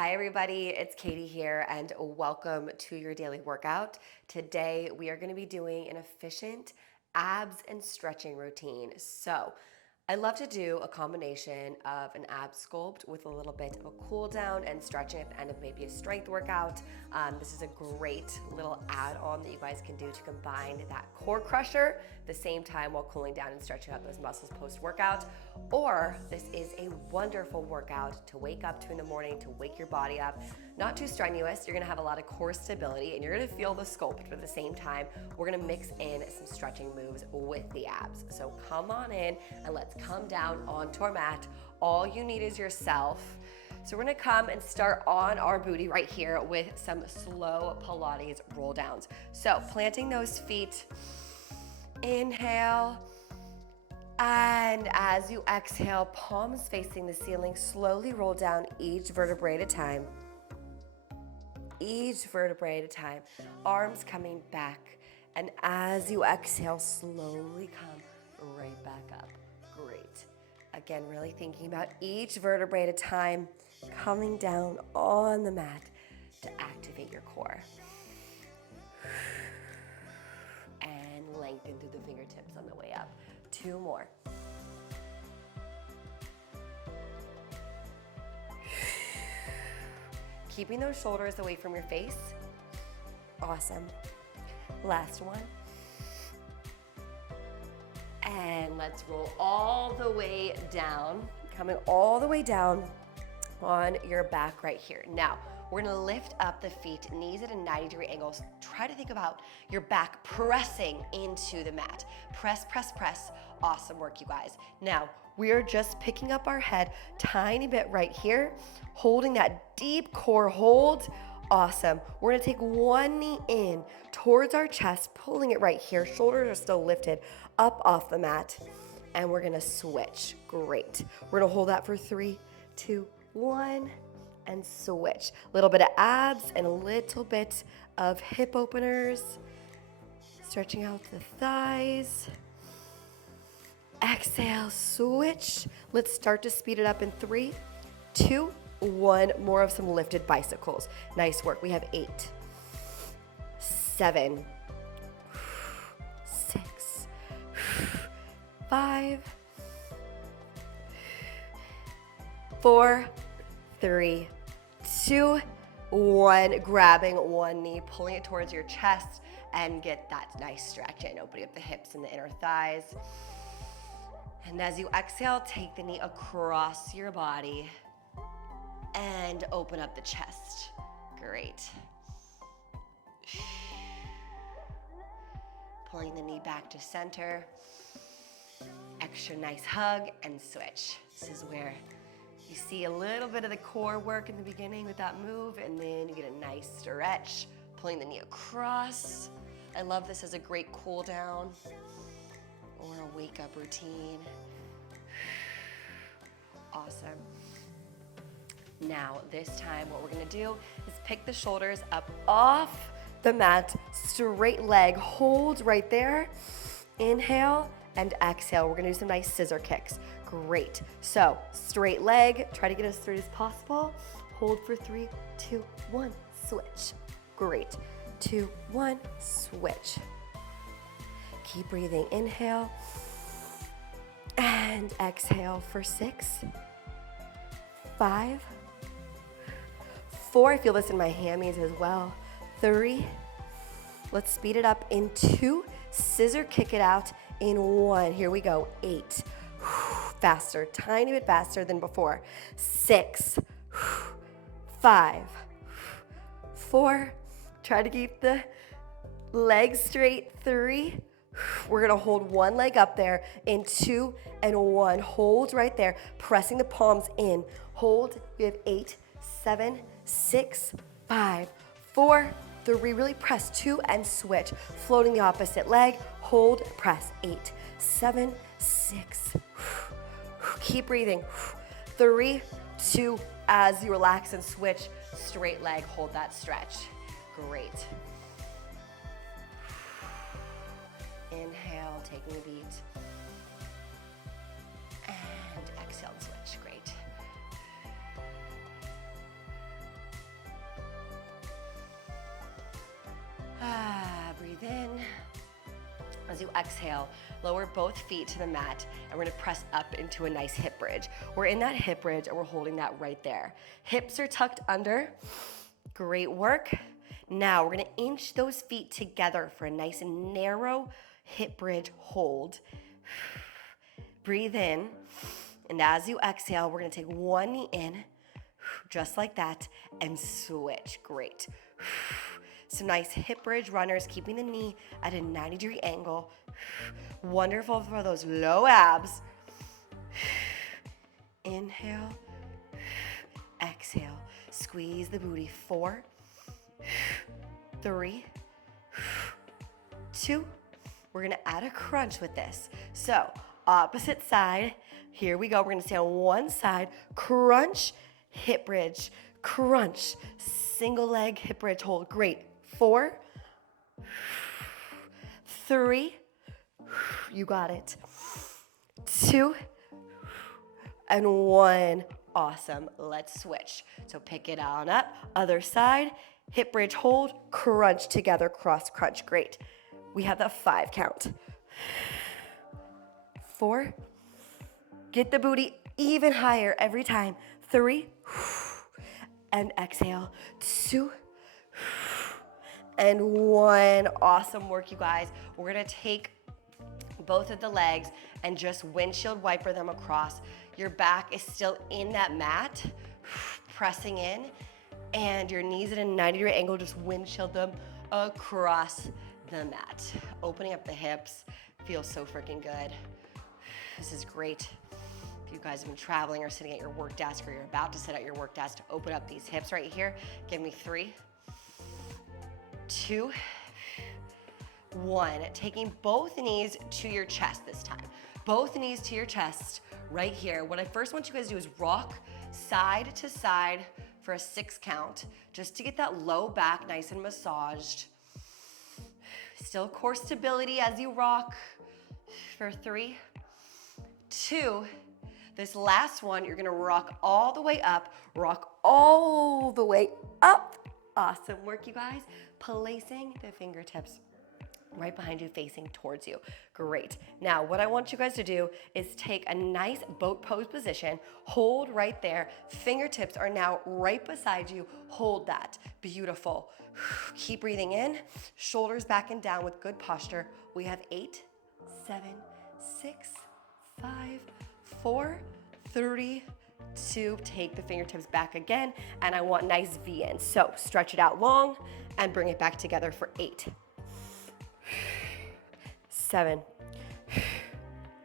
Hi everybody, it's Katie here and welcome to your daily workout. Today we are going to be doing an efficient abs and stretching routine. So I love to do a combination of an ab sculpt with a little bit of a cool down and stretching at the end of maybe a strength workout. This is a great little add-on that you guys can do to combine that core crusher at the same time while cooling down and stretching out those muscles post-workout. Or this is a wonderful workout to wake up to in the morning, to wake your body up. Not too strenuous, you're gonna have a lot of core stability and you're gonna feel the sculpt, but at the same time, we're gonna mix in some stretching moves with the abs. So come on in and let's come down onto our mat. All you need is yourself. So we're gonna come and start on our booty right here with some slow Pilates roll downs. So planting those feet, inhale, and as you exhale, palms facing the ceiling, slowly roll down each vertebrae at a time. Each vertebrae at a time. Arms coming back. And as you exhale, slowly come right back up. Great. Again, really thinking about each vertebrae at a time, coming down on the mat to activate your core. And lengthen through the fingertips on the way up. 2 more. Keeping those shoulders away from your face. Awesome. Last one. And let's roll all the way down, coming all the way down on your back right here. Now, we're gonna lift up the feet, knees at a 90-degree angle. Try to think about your back pressing into the mat. Press, press, press. Awesome work, you guys. Now, we're just picking up our head tiny bit right here, holding that deep core hold. Awesome. We're gonna take one knee in towards our chest, pulling it right here. Shoulders are still lifted up off the mat. And we're gonna switch. Great. We're gonna hold that for 3, 2, 1, and switch. A little bit of abs and a little bit of hip openers. Stretching out the thighs. Exhale, switch. Let's start to speed it up in 3, 2, 1. More of some lifted bicycles. Nice work. We have 8, 7, 6, 5, 4, 3, 2, 1. Grabbing one knee, pulling it towards your chest, and get that nice stretch in, opening up the hips and the inner thighs. And as you exhale, take the knee across your body and open up the chest. Great. Pulling the knee back to center. Extra nice hug and switch. This is where you see a little bit of the core work in the beginning with that move, and then you get a nice stretch, pulling the knee across. I love this as a great cool down or a wake up routine. Awesome. Now, this time what we're gonna do is pick the shoulders up off the mat, straight leg, hold right there. Inhale and exhale. We're gonna do some nice scissor kicks. Great. So, straight leg, try to get as straight as possible. Hold for 3, 2, 1, switch. Great. 2, 1, switch. Keep breathing. Inhale and exhale for 6, 5, 4. I feel this in my hammies as well. 3. Let's speed it up in 2. Scissor kick it out in 1. Here we go. 8. Faster, tiny bit faster than before. 6, 5, 4. Try to keep the legs straight. 3. We're gonna hold one leg up there in 2 and 1. Hold right there, pressing the palms in. Hold. We have 8, 7, 6, 5, 4, 3. Really press. 2 and switch. Floating the opposite leg. Hold, press. 8, 7, 6. Keep breathing. 3, 2. As you relax and switch, straight leg, hold that stretch. Great. Inhale, taking a beat. And exhale and switch. Great. As you exhale, lower both feet to the mat, and we're gonna press up into a nice hip bridge. We're in that hip bridge, and we're holding that right there. Hips are tucked under. Great work. Now we're gonna inch those feet together for a nice and narrow hip bridge hold. Breathe in, and as you exhale, we're gonna take one knee in, just like that, and switch. Great. Some nice hip bridge runners, keeping the knee at a 90-degree angle. Wonderful for those low abs. Inhale, exhale. Squeeze the booty. 4, 3, 2. We're gonna add a crunch with this. So, opposite side. Here we go. We're gonna stay on one side. Crunch, hip bridge, crunch. Single leg hip bridge hold. Great. 4, 3, you got it. 2, and 1. Awesome. Let's switch. So pick it on up. Other side, hip bridge hold, crunch together, cross crunch. Great. We have the 5 count. 4, get the booty even higher every time. 3, and exhale. 2, and 1. Awesome work, you guys. We're gonna take both of the legs and just windshield wiper them across. Your back is still in that mat, pressing in, and your knees at a 90-degree angle, just windshield them across the mat. Opening up the hips feels so freaking good. This is great. If you guys have been traveling or sitting at your work desk, or you're about to sit at your work desk, to open up these hips right here. Give me 3, 2, 1. Taking both knees to your chest this time. Both knees to your chest right here. What I first want you guys to do is rock side to side for a 6 count, just to get that low back nice and massaged. Still core stability as you rock for 3, 2. This last one, you're gonna rock all the way up, rock all the way up. Awesome work, you guys. Placing the fingertips right behind you, facing towards you. Great. Now, what I want you guys to do is take a nice boat pose position, hold right there. Fingertips are now right beside you. Hold that. Beautiful. Keep breathing in, shoulders back and down with good posture. We have 8, 7, 6, 5, 4, 3, 2. Take the fingertips back again, and I want nice V in. So stretch it out long and bring it back together for 8, 7,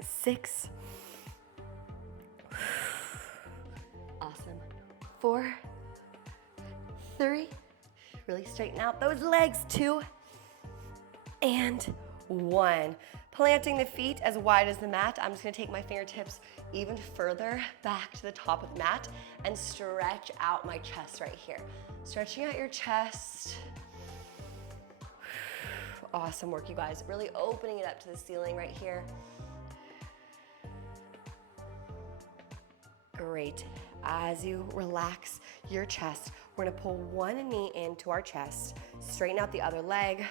6. Awesome. 4, 3. Really straighten out those legs. 2, and 1. Planting the feet as wide as the mat. I'm just gonna take my fingertips even further back to the top of the mat and stretch out my chest right here. Stretching out your chest. Awesome work, you guys. Really opening it up to the ceiling right here. Great. As you relax your chest, we're gonna pull one knee into our chest, straighten out the other leg,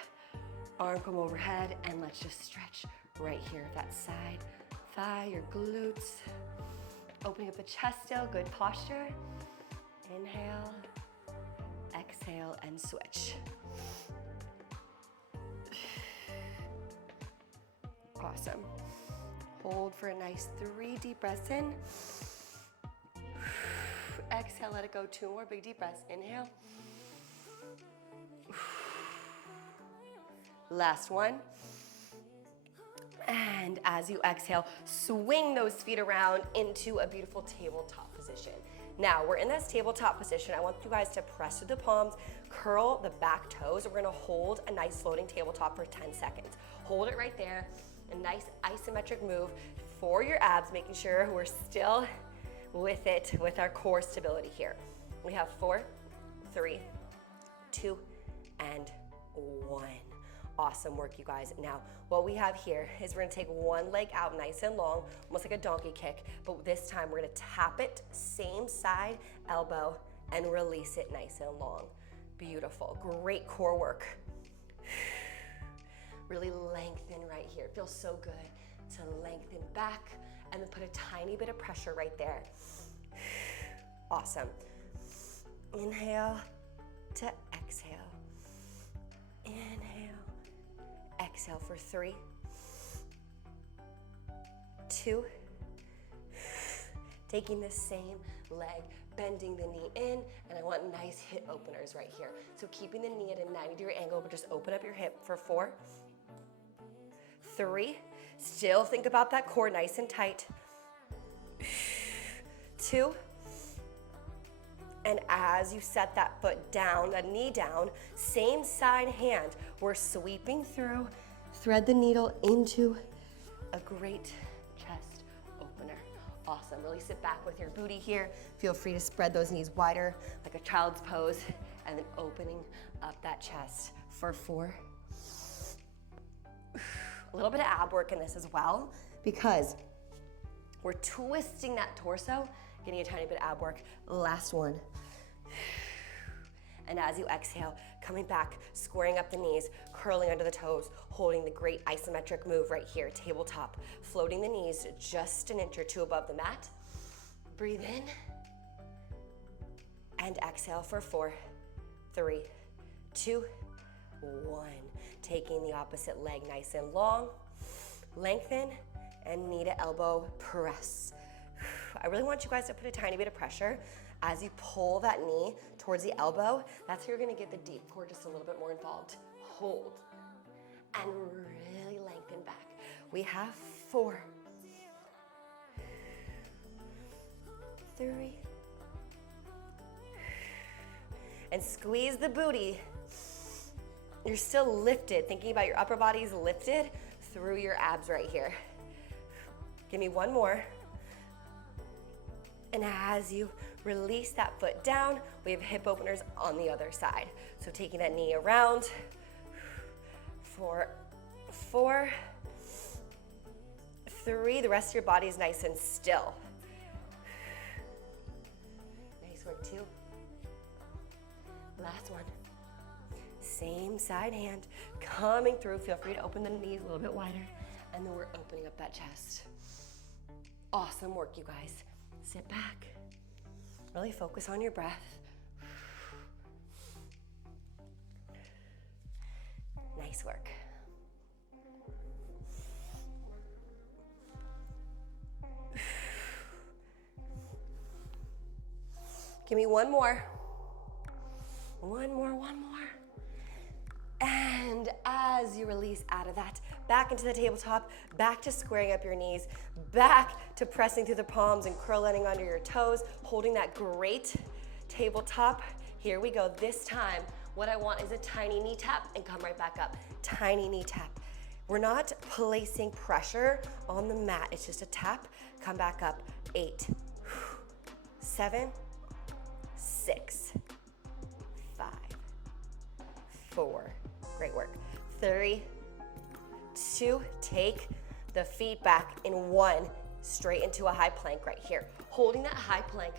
arm come overhead, and let's just stretch right here, that side thigh, your glutes. Opening up the chest still, good posture. Inhale, exhale, and switch. Awesome. Hold for a nice 3 deep breaths in. Exhale, let it go. 2 more big deep breaths. Inhale. Last one. And as you exhale, swing those feet around into a beautiful tabletop position. Now, we're in this tabletop position. I want you guys to press through the palms, curl the back toes. We're gonna hold a nice floating tabletop for 10 seconds. Hold it right there. A nice isometric move for your abs, making sure we're still with it, with our core stability here. We have 4, 3, 2, and 1. Awesome work, you guys. Now, what we have here is we're gonna take one leg out nice and long, almost like a donkey kick, but this time we're gonna tap it, same side, elbow, and release it nice and long. Beautiful, great core work. Really lengthen right here. It feels so good to lengthen back and then put a tiny bit of pressure right there. Awesome. Inhale to exhale. Inhale, exhale for 3, 2, taking the same leg, bending the knee in, and I want nice hip openers right here. So keeping the knee at a 90-degree angle, but just open up your hip for 4, 3, still think about that core nice and tight, 2, and as you set that foot down, that knee down, same side hand, we're sweeping through, thread the needle into a great chest opener. Awesome, really sit back with your booty here. Feel free to spread those knees wider, like a child's pose, and then opening up that chest for 4. A little bit of ab work in this as well, because we're twisting that torso, getting a tiny bit of ab work. Last one. And as you exhale, coming back, squaring up the knees, curling under the toes, holding the great isometric move right here, tabletop, floating the knees just an inch or 2 above the mat. Breathe in and exhale for 4, 3, 2, 1. Taking the opposite leg nice and long, lengthen, and knee to elbow press. I really want you guys to put a tiny bit of pressure as you pull that knee towards the elbow. That's how you're gonna get the deep core just a little bit more involved. Hold, and really lengthen back. We have 4, 3, and squeeze the booty. You're still lifted, thinking about your upper body's lifted through your abs right here. Give me one more. And as you release that foot down, we have hip openers on the other side. So taking that knee around for 4, 3, the rest of your body is nice and still. Nice work, 2. Last one. Same side hand, coming through. Feel free to open the knees a little bit wider, and then we're opening up that chest. Awesome work, you guys. Sit back. Really focus on your breath. Nice work. Give me one more. One more. And as you release out of that, back into the tabletop, back to squaring up your knees, back to pressing through the palms and curling under your toes, holding that great tabletop. Here we go. This time, what I want is a tiny knee tap and come right back up. Tiny knee tap. We're not placing pressure on the mat. It's just a tap. Come back up. 8, 7, 6, 5, 4. Great work. 3, 2, take the feet back in 1, straight into a high plank right here. Holding that high plank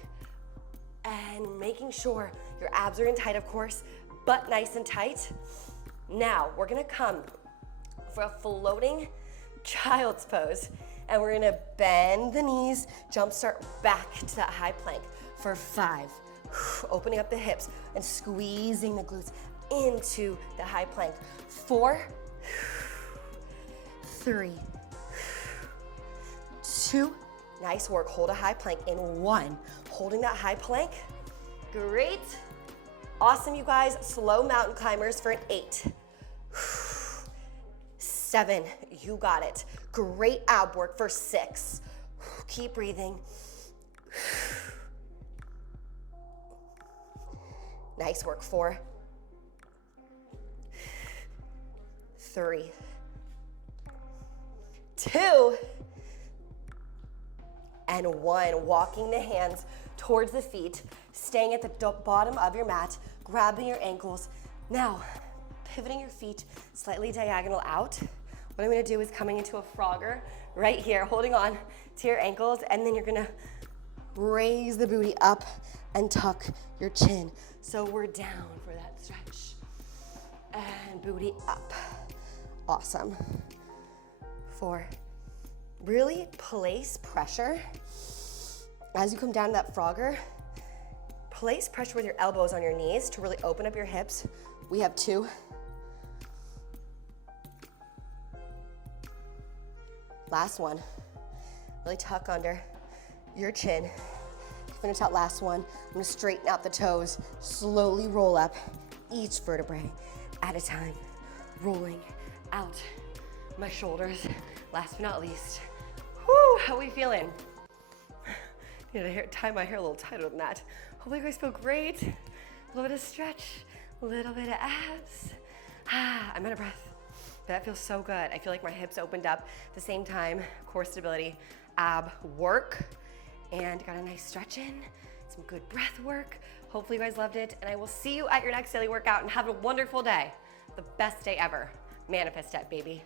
and making sure your abs are in tight, of course, butt nice and tight. Now, we're gonna come for a floating child's pose, and we're gonna bend the knees, jump start back to that high plank for 5. Opening up the hips and squeezing the glutes into the high plank. 4, 3, 2, nice work. Hold a high plank in 1. Holding that high plank. Great. Awesome, you guys. Slow mountain climbers for an 8. 7, you got it. Great ab work for 6. Keep breathing. Nice work. 4, 3, 2, and 1. Walking the hands towards the feet, staying at the bottom of your mat, grabbing your ankles. Now, pivoting your feet slightly diagonal out. What I'm gonna do is coming into a frogger right here, holding on to your ankles, and then you're gonna raise the booty up and tuck your chin. So we're down for that stretch. And booty up. Awesome. 4. Really place pressure as you come down to that frogger. Place pressure with your elbows on your knees to really open up your hips. We have 2. Last one. Really tuck under your chin. Finish that last one. I'm gonna straighten out the toes. Slowly roll up each vertebrae at a time. Rolling out my shoulders. Last but not least. Whoo, how are we feeling? Need to tie my hair a little tighter than that. Hopefully you guys feel great. A little bit of stretch, a little bit of abs. I'm out of breath. That feels so good. I feel like my hips opened up at the same time. Core stability, ab work, and got a nice stretch in, some good breath work. Hopefully you guys loved it, and I will see you at your next daily workout, and have a wonderful day. The best day ever. Manifest it, baby.